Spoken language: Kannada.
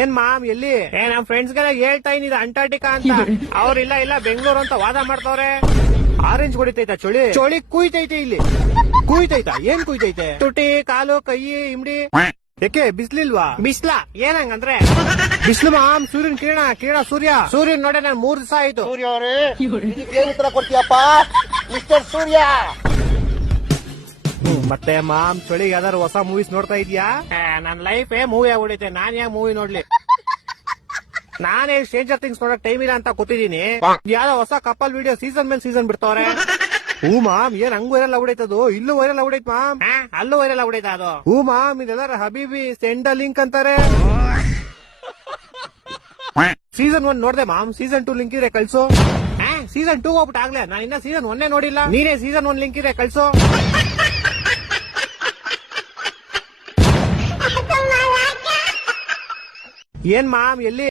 ಏನ್ ಮಾಮ್ ಎಲ್ಲಿ ನಮ್ ಫ್ರೆಂಡ್ಸ್ ಗೆಲ್ಲ ಹೇಳ್ತಾ ಇದೀನಿ ಅಂಟಾರ್ಟಿಕಾ ಅಂತ. ಅವ್ರಿಲ್ಲ ಇಲ್ಲ ಬೆಂಗಳೂರು ಅಂತ ವಾದ ಮಾಡ್ತವ್ರೆ. ಆರೆಂಜ್ ಹೊಡಿತೈತಾ ಚಳಿ ಚಳಿ ಕುಯ್ತೈತೆ ಇಲ್ಲಿ. ಕುಯ್ತೈತಾ ಏನ್ ಕುಯ್ತೈತೆ? ತುಟಿ ಕಾಲು ಕೈ ಇಮ್ಡಿ. ಯಾಕೆ ಬಿಸ್ಲಿಲ್ವಾ? ಬಿಸ್ಲಾ ಏನಂಗಂದ್ರೆ ಬಿಸ್ಲು ಮಾಮ್. ಸೂರ್ಯನ್ ಕಿರಣ ಕಿರಣ ಸೂರ್ಯನ್ ನೋಡೆ ನಾನು 3 ದಿವಸ ಆಯ್ತು. ಸೂರ್ಯ ಅವರೇ ಏನ್ ಉತ್ತರ ಕೊಡ್ತೀಯಪ್ಪ ಮಿಸ್ಟರ್ ಸೂರ್ಯ? ಮತ್ತೆ ಮಾಮ್ ಚಳಿಗೆ ಯಾವ್ದಾರು ಹೊಸ ಮೂವೀಸ್ ನೋಡ್ತಾ ಇದೀಯಾ? ನನ್ ಲೈಫ್ ಮೂವಿ ಆಗ್ಬಿಡೈತೆ. ನಾನ್ ಯಾಕೆ ಮೂವಿ ನೋಡ್ಲಿ? ನಾನೇ ಸ್ಟ್ರೇಂಜರ್ ಥಿಂಗ್ಸ್ ನೋಡಕ್ ಟೈಮ್ ಇಲ್ಲ ಅಂತ ಕೂತಿದೀನಿ. ಯಾವ್ದೋ ಹೊಸ ಕಪಲ್ ವಿಡಿಯೋ ಸೀಸನ್ ಮೇಲೆ ಸೀಸನ್ ಬಿಡ್ತಾವ್ರೆ. ಹೂ ಮಾಮ್ ಏನ್ ಹಂಗ್ ವೈರಲ್ ಆಗ್ಬಿಡೈತದು? ಇಲ್ಲೂ ವೈರಲ್ ಆಗ್ಬಿಡೈತ್ ಮಾಮ್. ಅಲ್ಲೂ ವೈರಲ್ ಆಗ್ಬಿಡೈತ ಅದು? ಹೂ ಮಾಮ್ ಇದೆಲ್ಲ ಹಬೀಬಿ ಸೆಂಡ್ ಲಿಂಕ್ ಅಂತಾರೆ. ಸೀಸನ್ 1 ನೋಡ್ದೆ ಮಾಮ್. ಸೀಸನ್ 2 ಲಿಂಕ್ ಇದ್ರೆ ಕಳ್ಸು. ಸೀಸನ್ 2 ಹೋಗ್ಬಿಟ್ಟು ಆಗ್ಲೇ ನಾನು ಇನ್ನ ಸೀಸನ್ 1 ನೋಡಿಲ್ಲ. ನೀನೇ ಸೀಸನ್ 1 ಲಿಂಕ್ ಇದ್ರೆ ಕಳ್ಸು. ಏನ್ ಮಾಮ್ ಎಲ್ಲಿ?